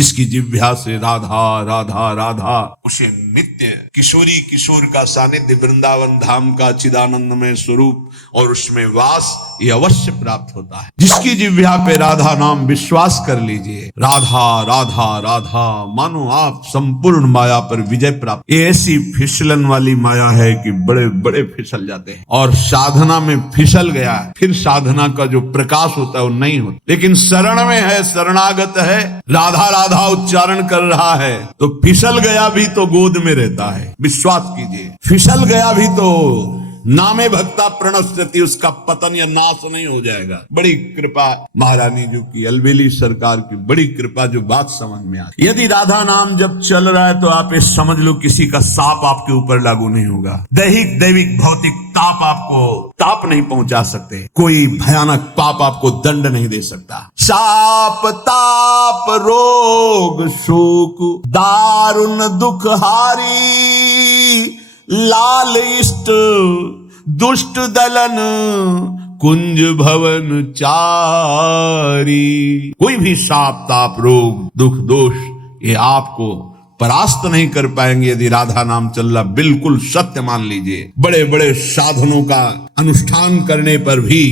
जिसकी जिह्वा से राधा राधा राधा, उसे नित्य किशोरी किशोर का सानिध्य, वृंदावन धाम का चिदानंदमय स्वरूप और उसमें वास ये अवश्य प्राप्त होता है। जिसकी जिह्वा पे राधा नाम, विश्वास कर लीजिए, राधा राधा राधा, मानो आप संपूर्ण माया पर विजय प्राप्त। ये ऐसी फिसलन वाली माया है कि बड़े बड़े फिसल जाते हैं, और साधना में फिसल गया फिर साधना का जो प्रकाश होता है वो नहीं होता। लेकिन शरण में है, शरणागत है, राधा राधा उच्चारण कर रहा है, तो फिसल गया भी तो गोद में रहता है। विश्वास कीजिए, फिसल गया भी तो नामे भक्ता प्रणश्यति, उसका पतन या नाश नहीं हो जाएगा। बड़ी कृपा महारानी जी की, अलबेली सरकार की बड़ी कृपा, जो बात समझ में आती। यदि राधा नाम जब चल रहा है तो आप ये समझ लो किसी का साप आपके ऊपर लागू नहीं होगा। दैहिक दैविक भौतिक ताप आपको ताप नहीं पहुंचा सकते, कोई भयानक पाप आपको दंड नहीं दे सकता। साप ताप रोग शोक दारुण दुख हारी, लाल इष्ट दुष्ट दलन कुंज भवन चारी। कोई भी साप ताप रोग दुख दोष ये आपको परास्त नहीं कर पाएंगे यदि राधा नाम चल रहा। बिल्कुल सत्य मान लीजिए। बड़े बड़े साधनों का अनुष्ठान करने पर भी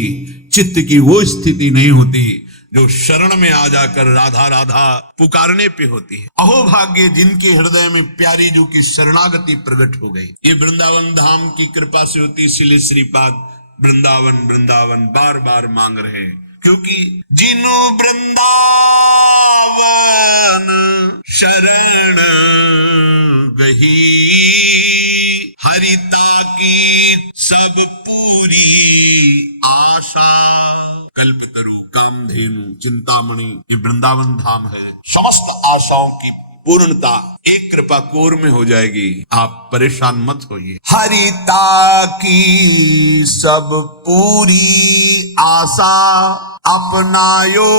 चित्त की वो स्थिति नहीं होती जो शरण में आ जाकर राधा राधा पुकारने पे होती है। अहो भाग्य जिनके हृदय में प्यारी जो की शरणागति प्रकट हो गई। ये वृंदावन धाम की कृपा से होती, इसलिए श्रीपाद वृंदावन वृंदावन बार बार मांग रहे हैं, क्योंकि जिनु वृंदावन शरण गही, हरिता की सब पूरी आशा। कल्पतरु कामधेनु चिंतामणि ये वृंदावन धाम है। समस्त आशाओं की पूर्णता एक कृपा कोर में हो जाएगी, आप परेशान मत होइए। हरिता की सब पूरी आशा, अपनायो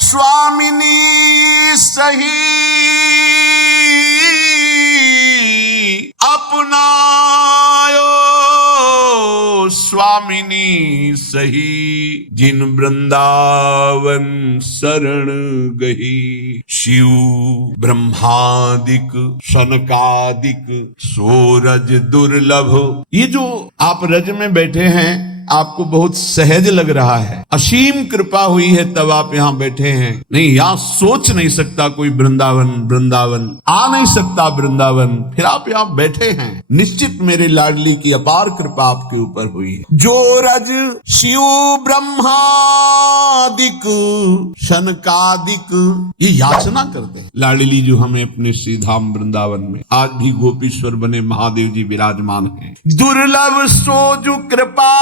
स्वामिनी सही, अपनायो स्वामिनी सही, जिन वृंदावन शरण गही। शिव ब्रह्मादिक सनकादिक सोरज दुर्लभ। ये जो आप रज में बैठे हैं आपको बहुत सहज लग रहा है, असीम कृपा हुई है तब आप यहाँ बैठे हैं। नहीं, यहाँ सोच नहीं सकता कोई वृंदावन, वृंदावन आ नहीं सकता वृंदावन, फिर आप यहाँ बैठे हैं। निश्चित मेरे लाडली की अपार कृपा आपके ऊपर हुई है। जो रज शिव ब्रह्मादिक शनकादिक ये याचना करते हैं लाडली जो हमें अपने श्रीधाम वृंदावन में। आज भी गोपीश्वर बने महादेव जी विराजमान हैं। दुर्लभ सोजु कृपा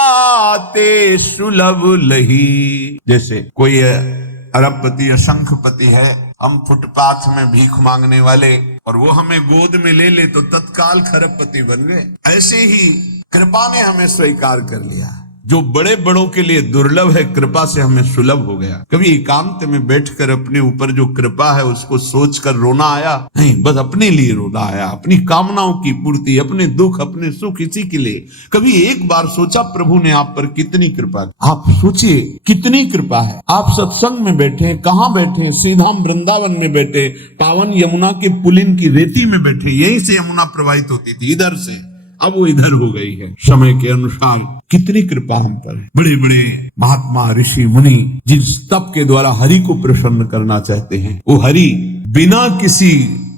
ते सुलभ लही। जैसे कोई अरबपति या शंखपति है, हम फुटपाथ में भीख मांगने वाले, और वो हमें गोद में ले ले तो तत्काल खरबपति बन गए। ऐसे ही कृपा ने हमें स्वीकार कर लिया। जो बड़े बड़ों के लिए दुर्लभ है, कृपा से हमें सुलभ हो गया। कभी एकांत में बैठकर अपने ऊपर जो कृपा है उसको सोचकर रोना आया? नहीं, बस अपने लिए रोना आया, अपनी कामनाओं की पूर्ति, अपने दुख अपने सुख इसी के लिए। कभी एक बार सोचा प्रभु ने आप पर कितनी कृपा? आप सोचिए कितनी कृपा है। आप सत्संग में बैठे हैं, कहाँ बैठे हैं? श्रीधाम वृंदावन में बैठे, पावन यमुना के पुलिन की रेती में बैठे। यहीं से यमुना प्रवाहित होती थी, इधर से, अब वो इधर हो गई है। समय के अनुसार कितनी कृपा हम पर है। बड़े बड़े महात्मा ऋषि मुनि जिस तप के द्वारा हरि को प्रसन्न करना चाहते हैं, वो हरि बिना किसी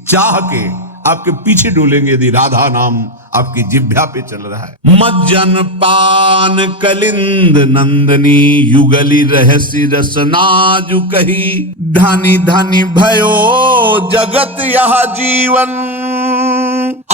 चाह के आपके पीछे डोलेंगे यदि राधा नाम आपकी जिह्वा पे चल रहा है। मज्जन पान कलिंद नंदनी, युगली रहसी रसनाजु कही, धनी धनी भयो जगत यह जीवन,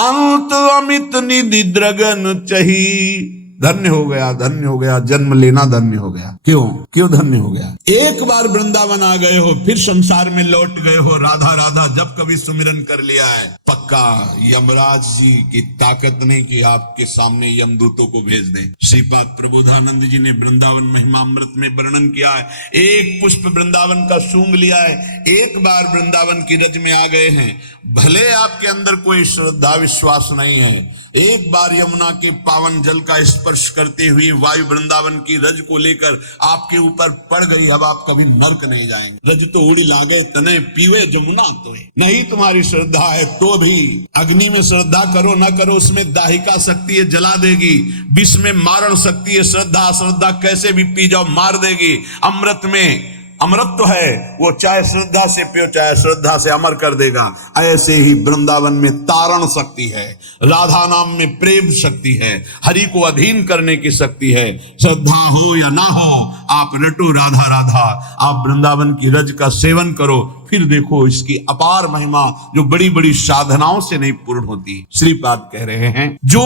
अंत अमित निधि द्रगन चही। धन्य हो गया, धन्य हो गया, जन्म लेना धन्य हो गया। क्यों धन्य हो गया? एक बार वृंदावन आ गए हो, फिर संसार में लौट गए हो। राधा राधा जब कभी सुमिरन कर लिया है, पक्का यमराज जी की ताकत नहीं कि आपके सामने यमदूतों को भेज दें। श्रीपाद प्रबोधानंद जी ने वृंदावन महिमामृत में वर्णन किया है। एक पुष्प वृंदावन का सूंघ लिया है, एक बार वृंदावन की रज में आ गए हैं, भले आपके अंदर कोई श्रद्धा विश्वास नहीं है, एक बार यमुना के पावन जल का स्पर्श स्पर्श करते हुए वायु वृंदावन की रज को लेकर आपके ऊपर पड़ गई, अब आप कभी नर्क नहीं जाएंगे। रज तो उड़ी लागे तने पीवे जमुना तो नहीं तुम्हारी श्रद्धा है तो भी अग्नि में श्रद्धा करो ना करो, उसमें दाहिका शक्ति है जला देगी, विष में मारण शक्ति है श्रद्धा, श्रद्धा कैसे भी पी जाओ मार देगी। अमृत में अमृत तो है, वो चाहे श्रद्धा से पियो चाहे श्रद्धा से अमर कर देगा। ऐसे ही वृंदावन में तारण शक्ति है, राधा नाम में प्रेम शक्ति है, हरि को अधीन करने की शक्ति है। श्रद्धा हो या ना हो, आप रटो राधा राधा, आप वृंदावन की रज का सेवन करो, फिर देखो इसकी अपार महिमा जो बड़ी बड़ी साधनाओं से नहीं पूर्ण होती। श्रीपाद कह रहे हैं जो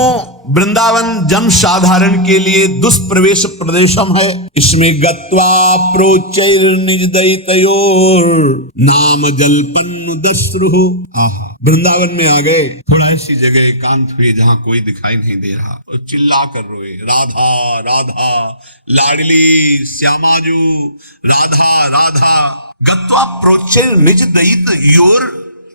वृंदावन जन साधारण के लिए दुष्प्रवेश प्रदेशम है, इसमें गत्वा प्रोचैर निज दैतयोर नाम जल्पन दस्रुः। आहा, वृंदावन में आ गए, थोड़ा ऐसी जगह एकांत हुए जहां कोई दिखाई नहीं दे रहा, और चिल्ला कर रोए राधा राधा, लाडली श्यामाजू राधा राधा। गत्वा प्रोचैर निज दैत योर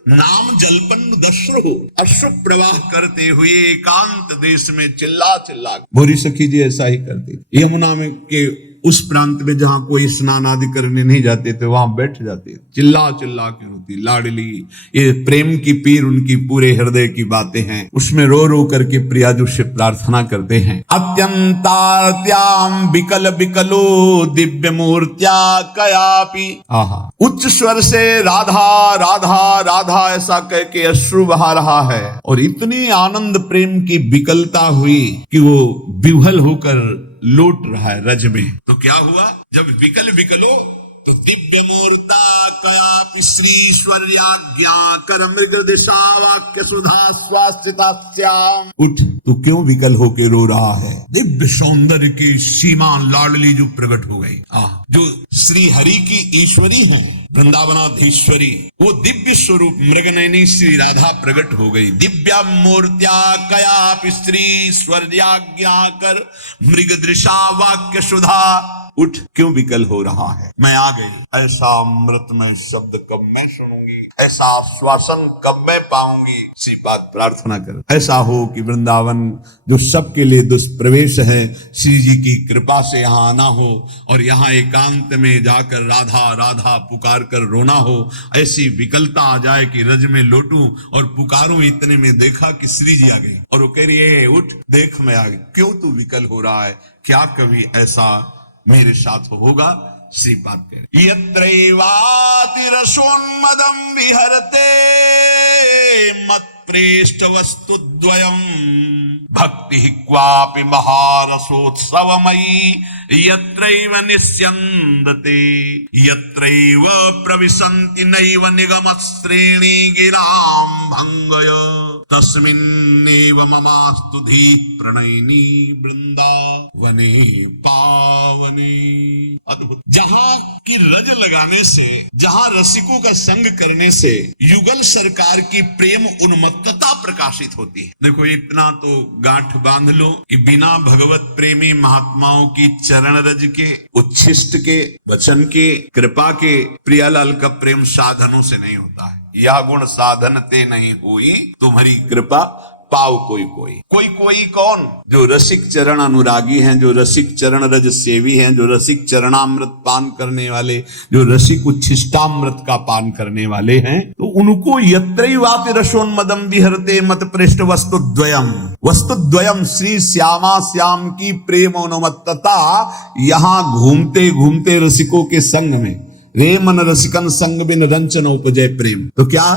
नाम जल्पन दस्रुः, अश्रु प्रवाह करते हुए एकांत देश में चिल्ला चिल्ला। भोरी सखी जी ऐसा ही करती, यमुना में के उस प्रांत में जहां कोई स्नान आदि करने नहीं जाते थे वहां बैठ जाते, चिल्ला चिल्ला के रोती लाडली। ये प्रेम की पीर उनकी पूरे हृदय की बातें हैं, उसमें रो रो करके प्रियाजू से प्रार्थना करते हैं। अत्यंतात्याम विकल विकलो दिव्य मूर्त्या कयापि। आहा, उच्च स्वर से राधा राधा राधा ऐसा कह के अश्रु बहा रहा है, और इतनी आनंद प्रेम की विकलता हुई कि वो विह्वल होकर लौट रहा है रज में। तो क्या हुआ, जब विकल विकलो तो दिव्य मूर्ता कयापि श्रीश्वर्याज्ञा कर मृग दिशा वाक्य सुधा स्वास्थितास्याम। उठ, तू क्यों विकल होके रो रहा है? दिव्य सौंदर्य की सीमा लाडली जो प्रकट हो गई, जो श्री हरि की ईश्वरी है, वृंदावनाधीश्वरी, वो दिव्य स्वरूप मृगनयनी श्री राधा प्रकट हो गई। दिव्या मूर्त्या कयापि श्रीश्वर्याज्ञा कर मृग दृशा वाक्य सुधा। उठ, क्यों विकल हो रहा है? मैं आ गई। ऐसा अमृतमय शब्द कब मैं सुनूंगी, ऐसा आश्वासन कब मैं पाऊंगी? सी बात प्रार्थना कर, ऐसा हो कि वृंदावन जो सबके लिए दुष्प्रवेश है, श्री जी की कृपा से यहाँ आना हो और यहाँ एकांत में जाकर राधा राधा पुकार कर रोना हो। ऐसी विकलता आ जाए कि रज में लौटूं और पुकारूं, इतने में देखा कि श्री जी आ गई और वो कह रही है उठ देख मैं आ गई। क्यों तू विकल हो रहा है? क्या कभी ऐसा मेरे साथ होगा? श्रीपाद कह यत्रैवाति रसोन्मदं विहरते मत प्रेष्ठ वस्तु द्वयम् भक्ति क्वापि महारसोत्सवमयी यत्रैव निस्यन्दते यत्रैव प्रविशन्ति नैव निगमश्रेणी गिरां भंगय तस्मिन्नेव ममास्तु धीः प्रणयिनी वृंदावने पावने। अद्भुत, जहां की रज लगाने से, जहां रसिकों का संग करने से युगल सरकार की प्रेम उन्मत्तता प्रकाशित होती है। देखो इतना तो गांठ बांध लो कि बिना भगवत प्रेमी महात्माओं की चरण रज के, उच्छिष्ट के, वचन के, कृपा के प्रियालाल का प्रेम साधनों से नहीं होता है। यह गुण साधन ते नहीं हुई तुम्हारी कृपा पाओ कोई कोई। कोई कोई कौन? जो रसिक चरण अनुरागी हैं, जो रसिक चरण रज सेवी हैं, जो रसिक चरणामृत पान करने वाले, जो रसिक उच्छिष्टामृत का पान करने वाले हैं, तो उनको यत्रैवापि रसोन्मदं विहरते मत पृष्ठ वस्तुद्वयम् श्री श्यामा श्याम की प्रेम अनुमत्तता यहाँ घूमते घूमते रसिकों के संग में, रे मन रसिकन संग बिन रंचन उपजय प्रेम। तो क्या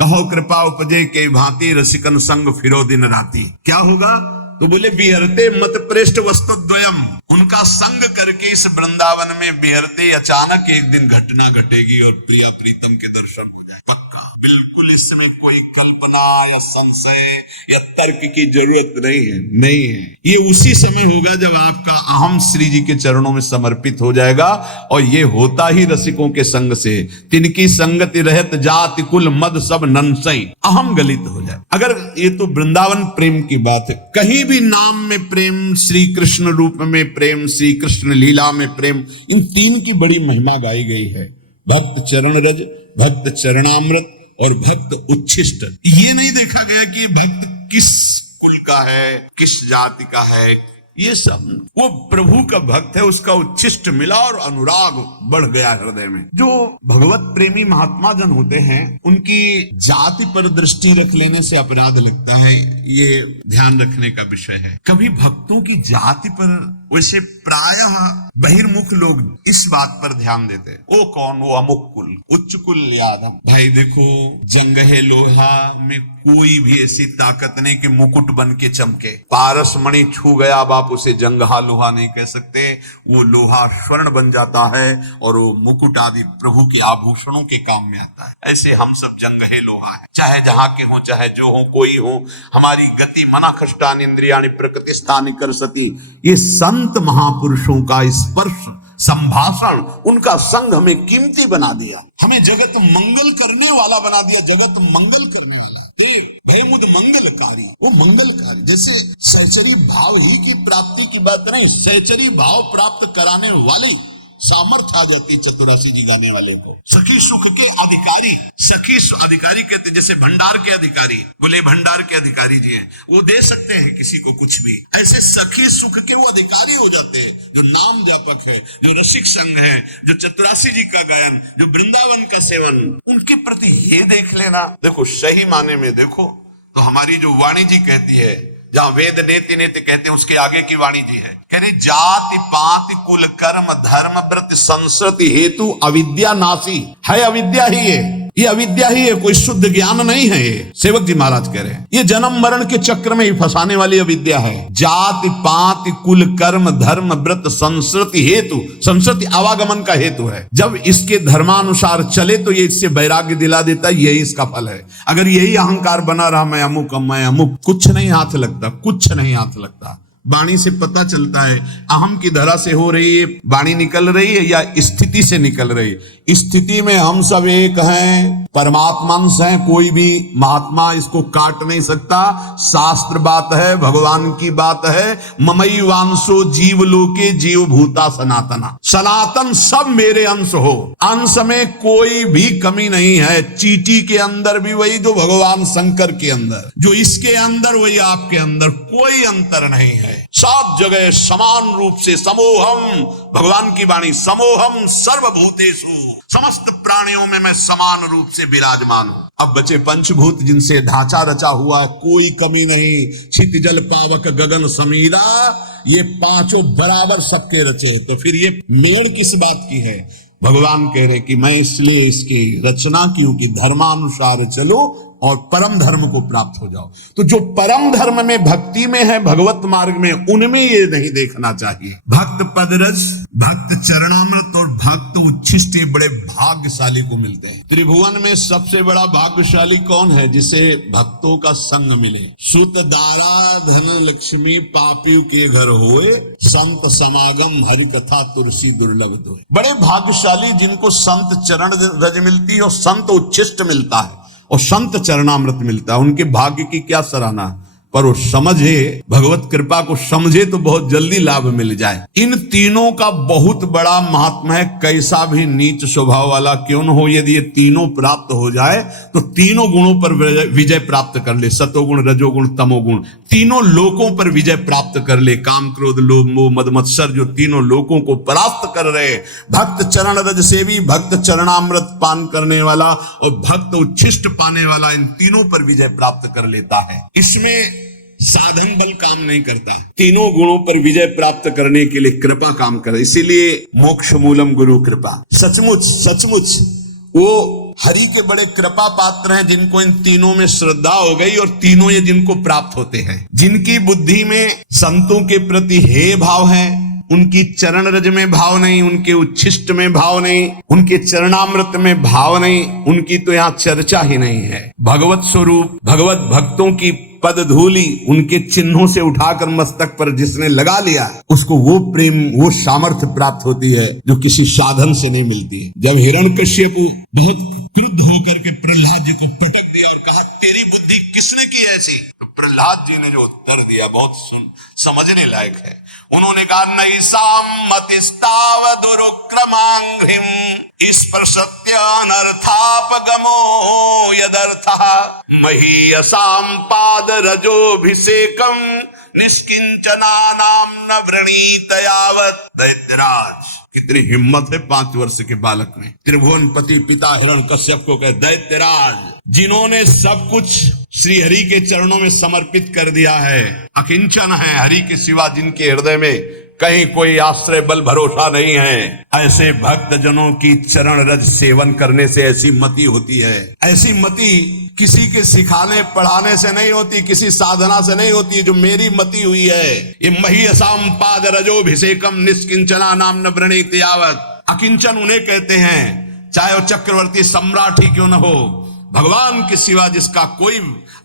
कहो कृपा उपजय के भांति रसिकन संग फिरो दिन राती। क्या होगा? तो बोले बिहरते मत पृष्ठ वस्तुद्वयम्, उनका संग करके इस वृंदावन में बिहरते अचानक एक दिन घटना घटेगी और प्रिया प्रीतम के दर्शन पक्का। बिल्कुल इसमें कोई कल्पना या संशय या तर्क की जरूरत नहीं है, नहीं है। ये उसी समय होगा जब आपका अहम श्री जी के चरणों में समर्पित हो जाएगा, और ये होता ही रसिकों के संग से। तिनकी संगति रहत जाति कुल मद सब नंसई, अहम गलित हो जाए। अगर ये तो वृंदावन प्रेम की बात है, कहीं भी नाम में प्रेम, श्री कृष्ण रूप में प्रेम, श्री कृष्ण लीला में प्रेम, इन तीन की बड़ी महिमा गाई गई है। भक्त चरण रज, भक्त चरणामृत और भक्त उच्छिष्ट। ये नहीं देखा गया कि भक्त किस कुल का है, किस जाति का है, ये सब वो प्रभु का भक्त है, उसका उच्छिष्ट मिला और अनुराग बढ़ गया हृदय में। जो भगवत प्रेमी महात्मा जन होते हैं उनकी जाति पर दृष्टि रख लेने से अपराध लगता है, ये ध्यान रखने का विषय है। कभी भक्तों की जाति पर वैसे प्रायः बहिर्मुख लोग इस बात पर ध्यान देते हैं, वो कौन, वो अमुक कुल, उच्च कुल यादव। भाई देखो, जंगहे लोहा में कोई भी ऐसी ताकत नहीं कि मुकुट बन के चमके। पारस मणि छू गया, अब आप उसे जंगहा लोहा नहीं कह सकते, वो लोहा स्वर्ण बन जाता है और वो मुकुट आदि प्रभु के आभूषणों के काम में आता है। ऐसे हम सब जंगहे लोहा है, चाहे जहां के हो, चाहे जो हो, कोई हो। हमारी गति मना खष्टान इंद्रियाणि प्रकृति स्थानि कर सती। ये संत महापुरुषों का स्पर्श, संभाषण, उनका संग हमें कीमती बना दिया, हमें जगत मंगल करने वाला बना दिया, जगत मंगल करने वाला। भय मुद मंगलकारी, वो मंगलकारी। जैसे सहचरी भाव ही की प्राप्ति की बात नहीं, सहचरी भाव प्राप्त कराने वाले सामर्थ्य आ जाती है चतुरासी जी गाने वाले को। सखी सुख के अधिकारी, सखी अधिकारी कहते, जैसे भंडार के अधिकारी, बोले भंडार के अधिकारी जी हैं, वो दे सकते हैं किसी को कुछ भी। ऐसे सखी सुख के वो अधिकारी हो जाते हैं, जो नाम जापक है, जो रसिक संघ है, जो चतुरासी जी का गायन, जो वृंदावन का सेवन, उनके प्रति ये देख लेना। देखो सही माने में देखो तो हमारी जो वाणी जी कहती है, जहां वेद नेति नेति कहते हैं, उसके आगे की वाणी जी है, कह रही जाति पाति कुल कर्म धर्म व्रत संस्कृति हेतु अविद्या नासी है। अविद्या ही है, ये अविद्या ही है, कोई शुद्ध ज्ञान नहीं है। ये सेवक जी महाराज कह रहे हैं, ये जन्म मरण के चक्र में ही फंसाने वाली अविद्या है। जाति पाति कुल कर्म धर्म व्रत संस्कृति हेतु, संस्कृति आवागमन का हेतु है। जब इसके धर्मानुसार चले तो ये इससे वैराग्य दिला देता है, यही इसका फल है। अगर यही अहंकार बना रहा, मैं अमुक, कुछ नहीं हाथ लगता, कुछ नहीं हाथ लगता। वाणी से पता चलता है अहम की धरा से हो रही है वाणी, निकल रही है या स्थिति से निकल रही है। स्थिति में हम सब एक हैं, परमात्मांश हैं, कोई भी महात्मा इसको काट नहीं सकता। शास्त्र बात है, भगवान की बात है। ममई वांशो जीव लोके जीव भूता सनातना, सनातन सब मेरे अंश हो, अंश में कोई भी कमी नहीं है। चींटी के अंदर भी वही जो भगवान शंकर के अंदर, जो इसके अंदर वही आपके अंदर, कोई अंतर नहीं है। सब जगह समान रूप से समोहम, भगवान की वाणी, समोहम सर्वभूतेषु, समस्त प्राणियों में मैं समान रूप से विराजमान हूं। अब बचे पंचभूत जिनसे ढांचा रचा हुआ है, कोई कमी नहीं। क्षिति जल पावक गगन समीरा, ये पांचों बराबर सबके रचे। तो फिर ये मेड़ किस बात की है? भगवान कह रहे कि मैं इसलिए इसकी रचना की हूं कि धर्मानुसार चलो और परम धर्म को प्राप्त हो जाओ। तो जो परम धर्म में भक्ति में है, भगवत मार्ग में, उनमें ये नहीं देखना चाहिए। भक्त पदरस, भक्त चरणामृत और भक्त उच्छिष्ट ये बड़े भाग्यशाली को मिलते हैं। त्रिभुवन में सबसे बड़ा भाग्यशाली कौन है? जिसे भक्तों का संग मिले। सुत दारा धन लक्ष्मी पापियों के घर होए, संत समागम हरि कथा तुलसी दुर्लभ दोए। बड़े भाग्यशाली जिनको संत चरण रज मिलती है और संत उच्छिष्ट मिलता है और संत चरणामृत मिलता है। उनके भाग्य की क्या सराहना, पर वो समझे, भगवत कृपा को समझे तो बहुत जल्दी लाभ मिल जाए। इन तीनों का बहुत बड़ा महात्मा है। कैसा भी नीच स्वभाव वाला क्यों न हो, यदि ये तीनों प्राप्त हो जाए तो तीनों गुणों पर विजय प्राप्त कर ले। सतोगुण रजोगुण तमोगुण, तीनों लोकों पर विजय प्राप्त कर ले। काम क्रोध लोभ मोह मद मत्सर जो तीनों लोकों को परास्त कर रहे, भक्त चरण रज सेवी, भक्त चरणामृत पान करने वाला और भक्त उच्छिष्ट पाने वाला, इन तीनों पर विजय प्राप्त कर लेता है। इसमें साधन बल काम नहीं करता, तीनों गुणों पर विजय प्राप्त करने के लिए कृपा काम करे। इसीलिए मोक्ष मूलम गुरु कृपा। सचमुच सचमुच वो हरि के बड़े कृपा पात्र हैं, जिनको इन तीनों में श्रद्धा हो गई और तीनों ये जिनको प्राप्त होते हैं। जिनकी बुद्धि में संतों के प्रति हे भाव है, उनकी चरण रज में भाव नहीं, उनके उच्छिष्ट में भाव नहीं, उनके चरणामृत में भाव नहीं, उनकी तो यहाँ चर्चा ही नहीं है। भगवत स्वरूप, भगवत भक्तों की पद धूली उनके चिन्हों से उठाकर मस्तक पर जिसने लगा लिया, उसको वो प्रेम, वो सामर्थ्य प्राप्त होती है जो किसी साधन से नहीं मिलती है। जब हिरण्यकश्यप बहुत क्रुद्ध होकर के प्रहलाद जी को पटक दिया और कहा तेरी बुद्धि किसने की ऐसी, तो प्रहलाद जी ने जो उत्तर दिया बहुत समझने लायक है। उन्होंने कहा नैसाम मतिस्ताव दुरुक्रमांघ्रिम स्पर्शत्य अनर्थापगमो यदर्थः महीयसां पाद रजोभिषेकम निष्किंचनानां न वृणीत यावत्। दैत्यराज, कितनी हिम्मत है 5 वर्ष के बालक में। त्रिभुवनपति पिता हिरण्यकश्यप को कहे, दैत्यराज, जिन्होंने सब कुछ श्री हरि के चरणों में समर्पित कर दिया है, अकिंचन है, हरि के सिवा जिनके हृदय में कहीं कोई आश्रय बल भरोसा नहीं है, ऐसे भक्त जनों की चरण रज सेवन करने से ऐसी मति होती है। ऐसी मति किसी के सिखाने पढ़ाने से नहीं होती, किसी साधना से नहीं होती, जो मेरी मति हुई है। ये महीयसां पाद रजोभिषेकम निष्किंचना नाम न वृणीत यावत्। अकिंचन उन्हें कहते हैं, चाहे वो चक्रवर्ती सम्राट ही क्यों न हो, भगवान के सिवा जिसका कोई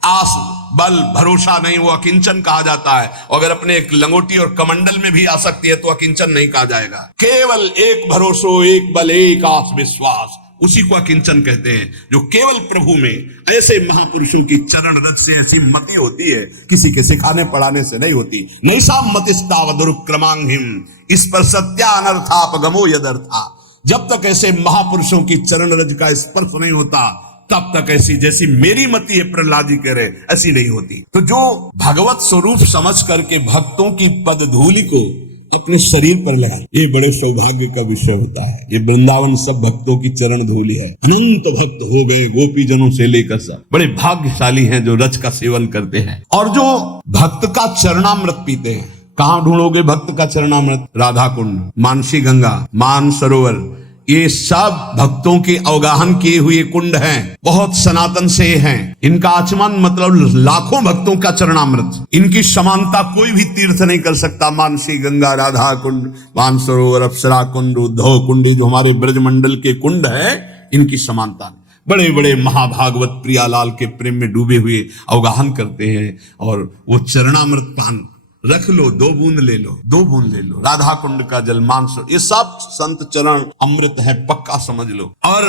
आस बल भरोसा नहीं, वो अकिंचन कहा जाता है। अगर अपने एक लंगोटी और कमंडल में भी आ सकती है तो अकिंचन नहीं कहा जाएगा। केवल एक भरोसो, एक बल, एक आस विश्वास, उसी को अकिंचन कहते हैं। जो केवल प्रभु में ऐसे महापुरुषों की चरण रज से ऐसी मति होती है, किसी के सिखाने पढ़ाने से नहीं होती। नैषां मतिस्तावदुरुक्रमांगिम, इस पर सत्यानर्थापगमो यदर्था। जब तक ऐसे महापुरुषों की चरण रज का स्पर्श नहीं होता, तब तक ऐसी जैसी मेरी मति है, प्रहलाद जी कह रहे, ऐसी नहीं होती। तो जो भगवत स्वरूप समझ करके भक्तों की पद धूलि को अपने शरीर पर लगाए, ये बड़े सौभाग्य का विषय होता है। ये वृंदावन सब भक्तों की चरण धूलि है। अनंत भक्त हो गए, गोपी जनों से लेकर सब बड़े भाग्यशाली हैं जो रज का सेवन करते हैं। और जो भक्त का चरणामृत पीते हैं, कहाँ ढूंढोगे भक्त का चरणामृत? राधा कुंड, मानसी गंगा, मान सरोवर, ये सब भक्तों के अवगाहन किए हुए कुंड हैं, बहुत सनातन से हैं। इनका आचमन मतलब लाखों भक्तों का चरणामृत। इनकी समानता कोई भी तीर्थ नहीं कर सकता। मानसी गंगा, राधा कुंड, मानसरोवर, अप्सरा कुंड, उद्धव कुंड, जो हमारे ब्रजमंडल के कुंड है, इनकी समानता नहीं। बड़े बड़े महाभागवत प्रियालाल के प्रेम में डूबे हुए अवगाहन करते हैं, और वो चरणामृत पान रख लो, 2 बूंद ले लो, 2 बूंद ले लो। राधा कुंड का जल, मानसरोवर, ये सब संत चरण अमृत है, पक्का समझ लो। और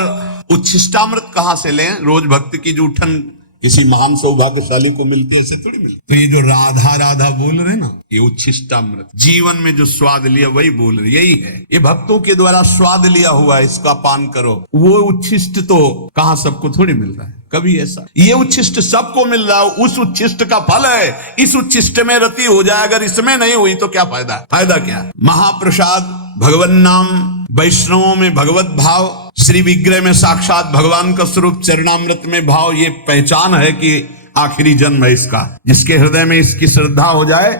उच्छिष्टामृत कहाँ से लें? रोज भक्त की जूठन किसी महान सौभाग्यशाली को मिलते, ऐसे थोड़ी मिलते। तो ये जो राधा राधा बोल रहे ना, ये उच्छिष्टामृत, जीवन में जो स्वाद लिया वही बोल रहे, यही है। ये भक्तों के द्वारा स्वाद लिया हुआ, इसका पान करो। वो उच्छिष्ट तो कहाँ सबको थोड़ी मिल रहा है, कभी ऐसा। ये उच्छिष्ट सबको मिल रहा है, उस उच्छिष्ट का फल है। इस उच्छिष्ट में रति हो जाए, अगर इसमें नहीं हुई तो क्या फायदा? फायदा क्या? महाप्रसाद, भगवन नाम, वैष्णवों में भगवत भाव, श्री विग्रह में साक्षात भगवान का स्वरूप, चरणामृत में भाव, ये पहचान है कि आखिरी जन्म है इसका। जिसके हृदय में इसकी श्रद्धा हो जाए,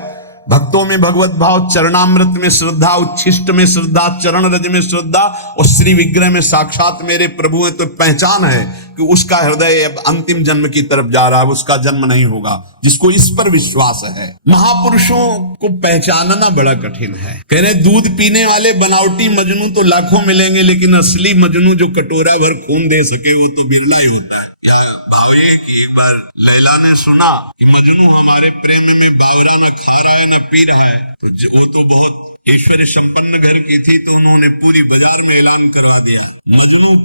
भक्तों में भगवत भाव, चरणामृत में श्रद्धा, उच्छिष्ट में श्रद्धा, चरण रज में श्रद्धा, और श्री विग्रह में साक्षात मेरे प्रभु है, तो पहचान है कि उसका हृदय अब अंतिम जन्म की तरफ जा रहा है, उसका जन्म नहीं होगा। जिसको इस पर विश्वास है। महापुरुषों को पहचानना बड़ा कठिन है। कह रहे दूध पीने वाले बनावटी मजनू तो लाखों मिलेंगे, लेकिन असली मजनू जो कटोरा भर खून दे सके वो तो बिरला ही होता है। क्या भावे कि एक बार लैला ने सुना कि मजनू हमारे प्रेम में बावरा न खा रहा है न पी रहा है, तो वो तो बहुत ऐश्वर्य संपन्न घर की थी, तो उन्होंने पूरी बाजार में ऐलान करवा दिया, मजनू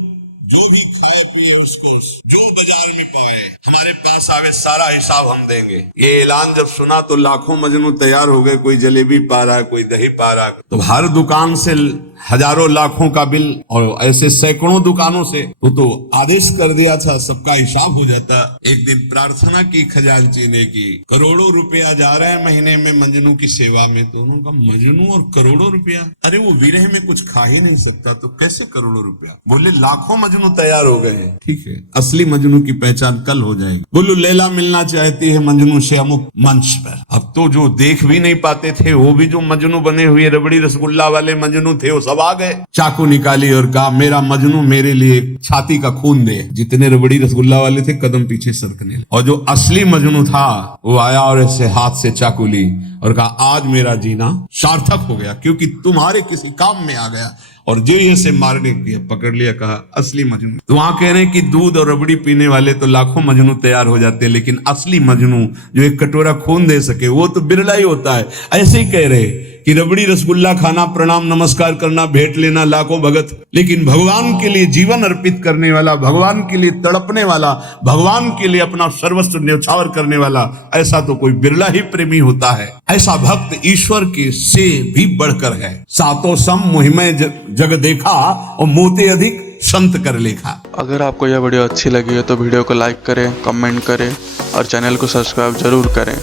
जो भी खाए पिए उसको जो बाजार में पाए हमारे पास आवे, सारा हिसाब हम देंगे। ये ऐलान जब सुना तो लाखों मजनू तैयार हो गए। कोई जलेबी पा रहा है, कोई दही पा रहा है, तो हर दुकान से हजारों लाखों का बिल, और ऐसे सैकड़ों दुकानों से तो आदेश कर दिया था सबका हिसाब हो जाता। एक दिन प्रार्थना की खजांची ने की, करोड़ों रुपया जा रहा है महीने में मजनू की सेवा में। तो उन्होंने कहा मजनू और करोड़ों रुपया, अरे वो विरह में कुछ खा ही नहीं सकता, तो कैसे करोड़ों रुपया? बोले लाखों मजनू तैयार हो गए हैं। ठीक है, असली मजनू की पहचान कल हो जाएगी। बोलो लैला मिलना चाहती है मजनू से अमुक मंच पर। अब तो जो देख भी नहीं पाते थे, वो भी जो मजनू बने हुए रबड़ी रसगुल्ला वाले मजनू थे, वो सब आ गए। चाकू निकाली और कहा मेरा मजनू मेरे लिए छाती का खून दे। जितने रबड़ी रसगुल्ला वाले थे कदम पीछे सरकने, और जो असली मजनू था वो आया और ऐसे हाथ से चाकू ली और कहा आज मेरा जीना सार्थक हो गया, क्योंकि तुम्हारे किसी काम में आ गया। और जो से मारने की पकड़ लिया, कहा असली मजनू। तो वहां कह रहे हैं कि दूध और रबड़ी पीने वाले तो लाखों मजनू तैयार हो जाते हैं, लेकिन असली मजनू जो एक कटोरा खून दे सके वो तो बिरला ही होता है। ऐसे ही कह रहे कि रबड़ी रसगुल्ला खाना, प्रणाम नमस्कार करना, भेंट लेना लाखों भगत, लेकिन भगवान के लिए जीवन अर्पित करने वाला, भगवान के लिए तड़पने वाला, भगवान के लिए अपना सर्वस्व न्यौछावर करने वाला, ऐसा तो कोई बिरला ही प्रेमी होता है। ऐसा भक्त ईश्वर के से भी बढ़कर है। सातों सम मुहिमे जग देखा और मोते अधिक संत कर लेखा। अगर आपको यह वीडियो अच्छी लगी है तो वीडियो को लाइक करें, कमेंट करें और चैनल को सब्सक्राइब जरूर करें।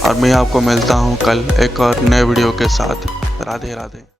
और मैं आपको मिलता हूँ कल एक और नए वीडियो के साथ। राधे राधे।